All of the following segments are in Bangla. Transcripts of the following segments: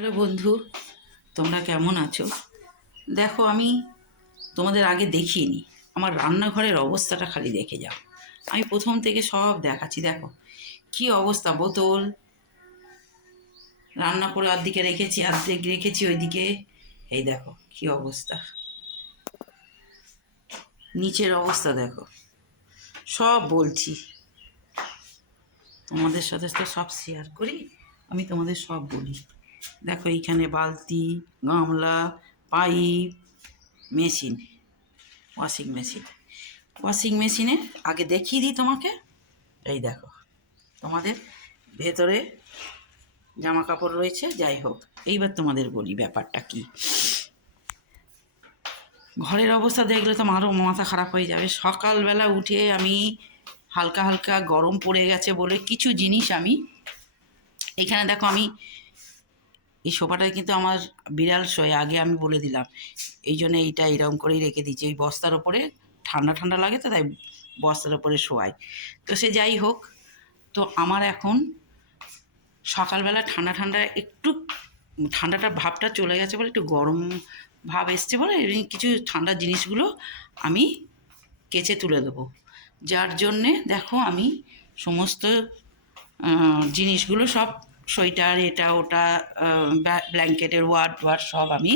হ্যালো বন্ধু, তোমরা কেমন আছো? দেখো, আমি তোমাদের আগে দেখিনি। আমার রান্নাঘরের অবস্থাটা খালি দেখে যাও। আমি প্রথম থেকে সব দেখাচ্ছি। দেখো কি অবস্থা। বোতল রান্না করে অর্ধেকে রেখেছি, অর্ধেক রেখেছি ওইদিকে। এই দেখো কি অবস্থা, নিচের অবস্থা দেখো। সব বলছি, তোমাদের সাথে তো সব শেয়ার করি। আমি তোমাদের সব বলি। দেখো এইখানে বালতি, গামলা, pipe, machine, washing machine. Washing মেশিনে আগে দেখিয়ে দিই তোমাকে। এই দেখো, তোমাদের ভেতরে জামা কাপড় রয়েছে। যাই হোক, এইবার তোমাদের বলি ব্যাপারটা কি। ঘরের অবস্থা দেখলে তো আরও মাথা খারাপ হয়ে যাবে। সকালবেলা উঠে আমি হালকা হালকা গরম পড়ে গেছে বলে কিছু জিনিস আমি এইখানে দেখো, আমি এই সোফাটায় কিন্তু আমার বিড়াল শোয়, আগে আমি বলে দিলাম। এই জন্য এইটা এরকম করেই রেখে দিচ্ছি। এই বস্তার ওপরে ঠান্ডা ঠান্ডা লাগে তো, তাই বস্তার ওপরে শোয়াই। তো সে যাই হোক, তো আমার এখন সকালবেলা ঠান্ডা ঠান্ডা একটু ঠান্ডাটা ভাবটা চলে গেছে বলে, একটু গরম ভাব এসছে বলে কিছু ঠান্ডা জিনিসগুলো আমি কেচে তুলে দেবো। যার জন্যে দেখো আমি সমস্ত জিনিসগুলো সব, সোয়েটার এটা ওটা, ব্ল্যাঙ্কেটের ওয়ার্ড সব আমি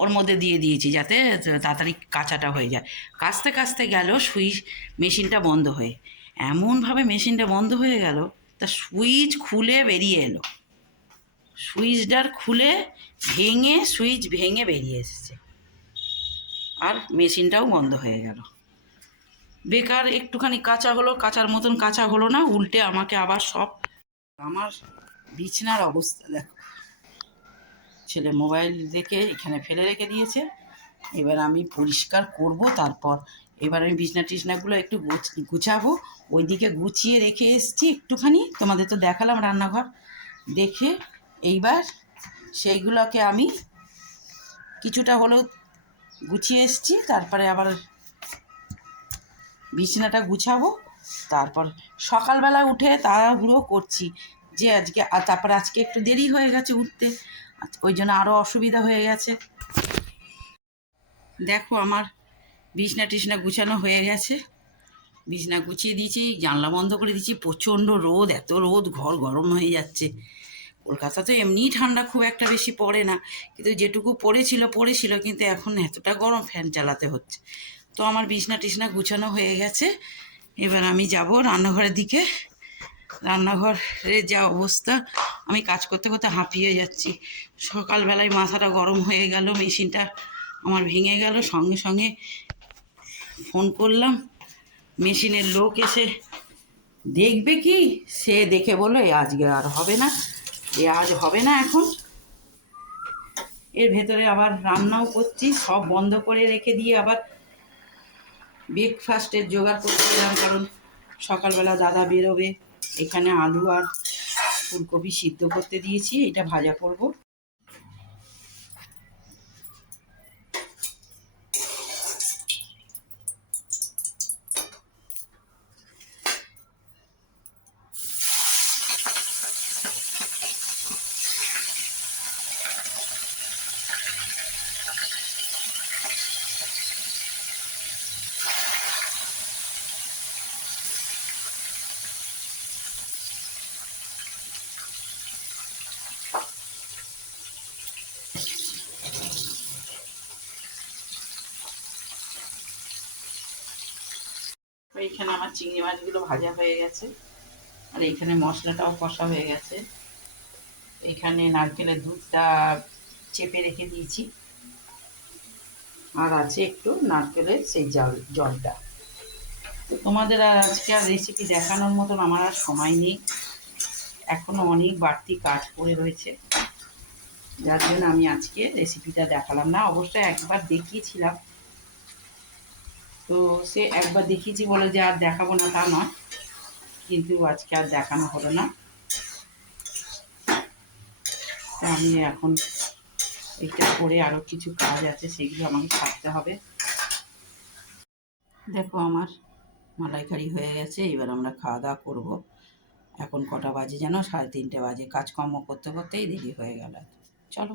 ওর মধ্যে দিয়ে দিয়েছি, যাতে তাড়াতাড়ি কাচাটা হয়ে যায়। কাচতে কাচতে গেল সুইচ মেশিনটা বন্ধ হয়ে, এমনভাবে মেশিনটা বন্ধ হয়ে গেল, তা সুইচ খুলে বেরিয়ে এলো। সুইচটার খুলে ভেঙে, সুইচ ভেঙে বেরিয়ে এসেছে, আর মেশিনটাও বন্ধ হয়ে গেল। বেকার একটুখানি কাঁচা হলো, কাঁচার মতন কাঁচা হলো না, উল্টে আমাকে আবার সব। আমার বিছনার অবস্থা দেখো। ছেলে মোবাইল দেখে এখানে ফেলে রেখে দিয়েছে। এবার আমি পরিষ্কার করব, তারপর এবার আমি বিছনা টিছনাগুলো একটু গুছাবো। ওইদিকে গুছিয়ে রেখে এসছি একটুখানি, তোমাদের তো দেখালাম রান্নাঘর দেখে। এইবার সেইগুলোকে আমি কিছুটা হলেও গুছিয়ে এসছি, তারপরে আবার বিছানাটা গুছাবো। তারপর সকালবেলা উঠে তাড়াহুড়ো করছি যে আজকে, আর তারপর আজকে একটু দেরি হয়ে গেছে উঠতে, ওই জন্য আরও অসুবিধা হয়ে গেছে। দেখো আমার বিছনা টিছনা গুছানো হয়ে গেছে। বিছনা গুছিয়ে দিয়েছি, জানলা বন্ধ করে দিয়েছি। প্রচণ্ড রোদ, এত রোদ ঘর গরম হয়ে যাচ্ছে। কলকাতা তো এমনিই ঠান্ডা খুব একটা বেশি পড়ে না, কিন্তু যেটুকু পড়েছিল, কিন্তু এখন এতটা গরম, ফ্যান চালাতে হচ্ছে। তো আমার বিছনা টিছনা গুছানো হয়ে গেছে। এবার আমি যাব রান্নাঘরের দিকে। রান্নাঘরের যা অবস্থা, আমি কাজ করতে করতে হাঁপিয়ে যাচ্ছি। সকালবেলায় মাথাটা গরম হয়ে গেল, মেশিনটা আমার ভেঙে গেল। সঙ্গে সঙ্গে ফোন করলাম, মেশিনের লোক এসে দেখবে কি, সে দেখে বললো আজকে আর হবে না, আজ হবে না। এখন এর ভেতরে আবার রান্নাও করছি, সব বন্ধ করে রেখে দিয়ে আবার ব্রেকফাস্টের জোগাড় করতে গেলাম, কারণ সকালবেলা দাদা বেরোবে। এখানে আলু আর ফুলকপি সিদ্ধ করতে দিয়েছি, এটা ভাজা করব। এইখানে আমার চিংড়ি মাছগুলো ভাজা হয়ে গেছে, আর এইখানে মশলাটাও কষা হয়ে গেছে। এখানে নারকেলের দুধটা চেপে রেখে দিয়েছি, আর আছে একটু নারকেলের সেই জলটা। তো তোমাদের আর আজকে আর রেসিপি দেখানোর মতন আমার আর সময় নেই, এখনও অনেক বাড়তি কাজ পড়ে রয়েছে, যার জন্য আমি আজকে রেসিপিটা দেখালাম না। অবশ্যই একবার দেখিয়েছিলাম, তো সে একবার দেখিয়েছি বলে যে আর দেখাবো না তা নয়, কিন্তু আজকে আর দেখানো হলো না। তো আমি এখন এইটা করে আরও কিছু কাজ আছে, সেগুলো আমাকে সারতে হবে। দেখো আমার মালাইকারি হয়ে গেছে, এবার আমরা খাওয়া দাওয়া করবো। এখন কটা বাজে যেন 3:30 বাজে, কাজকর্ম করতে করতেই দেরি হয়ে গেল। চলো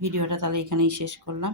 ভিডিওটা তাহলে এখানেই শেষ করলাম।